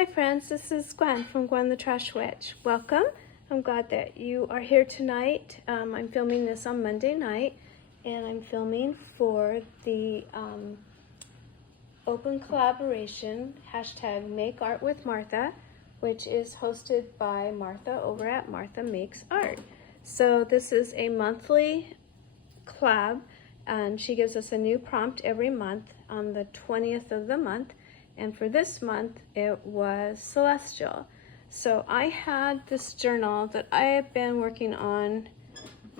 Hi friends, this is Gwen from Gwen the Trash Witch. Welcome. I'm glad that you are here tonight. I'm filming this on Monday night, and I'm filming for the open collaboration hashtag Make Art with Martha, which is hosted by Martha over at Martha Makes Art. So this is a monthly collab, and she gives us a new prompt every month on the 20th of the month. And for this month, it was Celestial. So I had this journal that I have been working on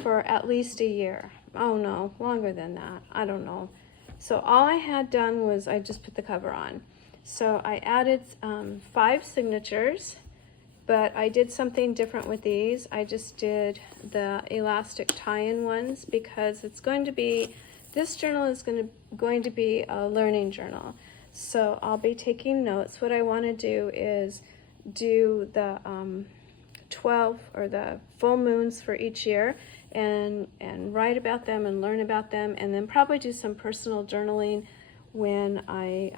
for at least a year. Oh no, longer than that. I don't know. So all I had done was I just put the cover on. So I added 5 signatures, but I did something different with these. I just did the elastic tie-in ones because it's going to be, this journal is going to be a learning journal. So I'll be taking notes. What I want to do is do the 12 or the full moons for each year and write about them and learn about them, and then probably do some personal journaling when I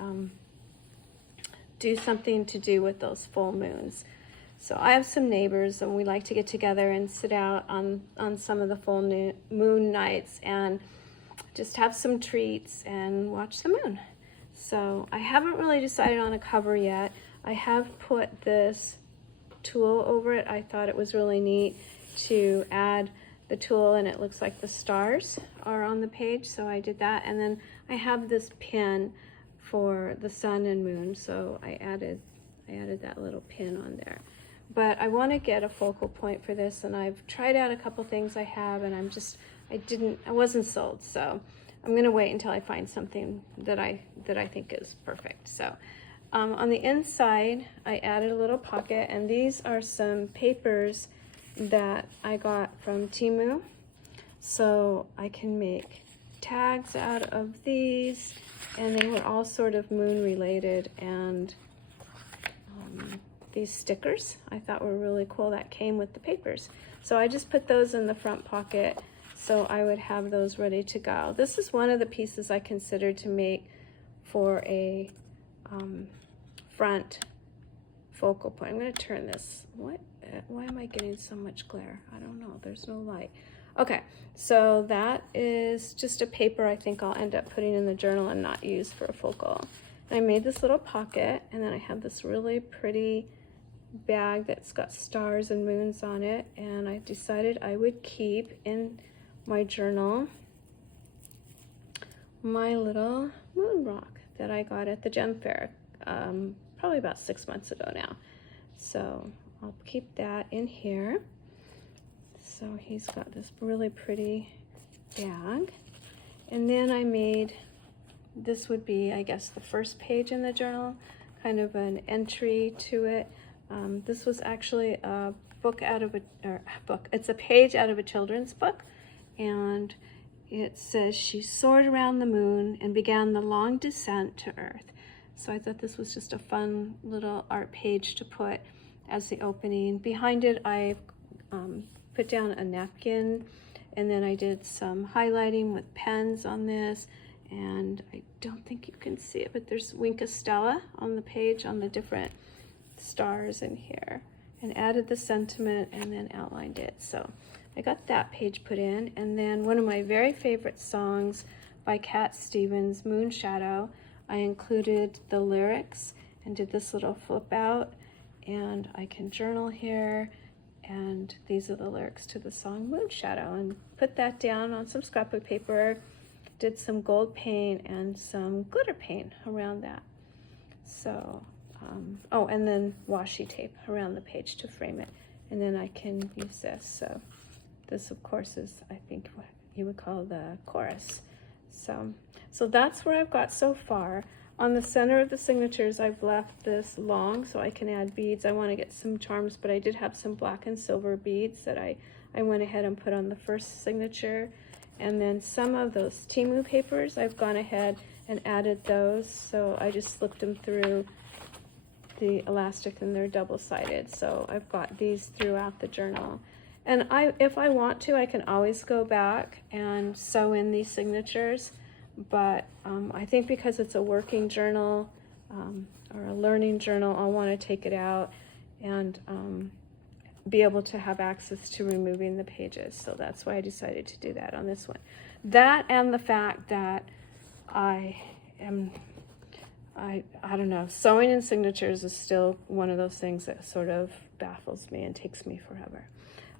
do something to do with those full moons. So I have some neighbors and we like to get together and sit out on some of the full moon nights and just have some treats and watch the moon. So I haven't really decided on a cover yet. I have put this tulle over it. I thought it was really neat to add the tulle, and it looks like the stars are on the page, so I did that. And then I have this pin for the sun and moon, so I added that little pin on there. But I want to get a focal point for this, and I've tried out a couple things I have, and I wasn't sold, so I'm gonna wait until I find something that I think is perfect. So on the inside, I added a little pocket, and these are some papers that I got from Temu. So I can make tags out of these, and they were all sort of moon related, and these stickers I thought were really cool that came with the papers. So I just put those in the front pocket, so I would have those ready to go. This is one of the pieces I considered to make for a front focal point. I'm going to turn this. Why am I getting so much glare? I don't know. There's no light. Okay, so that is just a paper I think I'll end up putting in the journal and not use for a focal. And I made this little pocket, and then I have this really pretty bag that's got stars and moons on it, and I decided I would keep in my journal my little moon rock that I got at the gem fair probably about 6 months ago now. So I'll keep that in here. So he's got this really pretty bag, and then I made, this would be I guess the first page in the journal, kind of an entry to it. This was actually a it's a page out of a children's book, and it says, she soared around the moon and began the long descent to Earth. So I thought this was just a fun little art page to put as the opening. Behind it, I put down a napkin, and then I did some highlighting with pens on this, and I don't think you can see it, but there's Wink Stella on the page on the different stars in here, and added the sentiment and then outlined it. So I got that page put in, and then one of my very favorite songs by Cat Stevens, Moon Shadow, I included the lyrics and did this little flip out, and I can journal here, and these are the lyrics to the song Moon Shadow, and put that down on some scrapbook paper, did some gold paint and some glitter paint around that. So oh, and then washi tape around the page to frame it, and then I can use this. So this of course is, I think, what you would call the chorus. So that's where I've got so far. On the center of the signatures, I've left this long so I can add beads. I want to get some charms, but I did have some black and silver beads that I went ahead and put on the first signature. And then some of those Temu papers, I've gone ahead and added those. So I just slipped them through the elastic, and they're double-sided. So I've got these throughout the journal. And if I want to, I can always go back and sew in these signatures. But I think because it's a working journal, or a learning journal, I'll want to take it out and be able to have access to removing the pages. So that's why I decided to do that on this one. That and the fact that I don't know, sewing in signatures is still one of those things that sort of baffles me and takes me forever.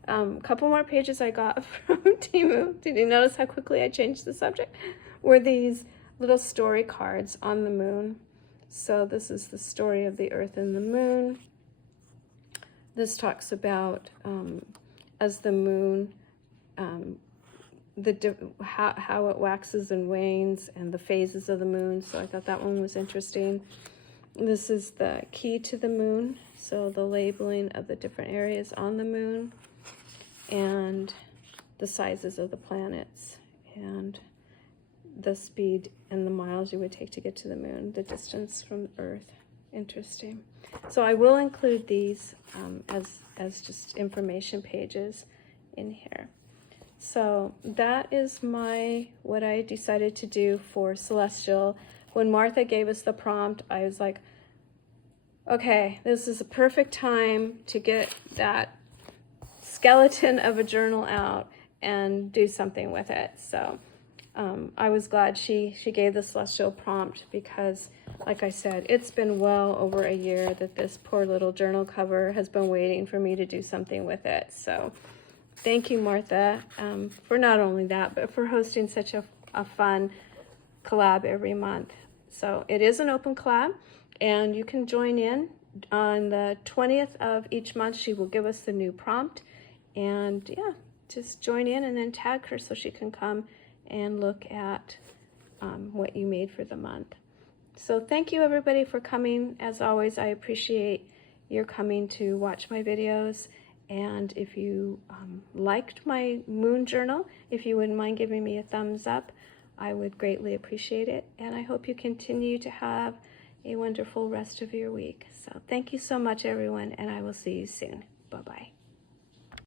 A couple more pages I got from Temu. Did you notice how quickly I changed the subject? Were these little story cards on the moon. So this is the story of the Earth and the moon. This talks about as the moon, how it waxes and wanes and the phases of the moon. So I thought that one was interesting. This is the key to the moon. So the labeling of the different areas on the moon and the sizes of the planets and the speed and the miles you would take to get to the moon, the distance from Earth. Interesting. So I will include these as just information pages in here. So that is what I decided to do for Celestial. When Martha gave us the prompt, I was like, okay, this is a perfect time to get that skeleton of a journal out and do something with it. So I was glad she gave the Celestial prompt because, like I said, it's been well over a year that this poor little journal cover has been waiting for me to do something with it. So thank you, Martha, for not only that, but for hosting such a fun collab every month. So it is an open collab, and you can join in on the 20th of each month. She will give us the new prompt, and yeah, just join in and then tag her so she can come and look at what you made for the month. So thank you, everybody, for coming. As always, I appreciate your coming to watch my videos. And if you liked my moon journal, if you wouldn't mind giving me a thumbs up, I would greatly appreciate it. And I hope you continue to have a wonderful rest of your week. So thank you so much, everyone, and I will see you soon. Bye-bye.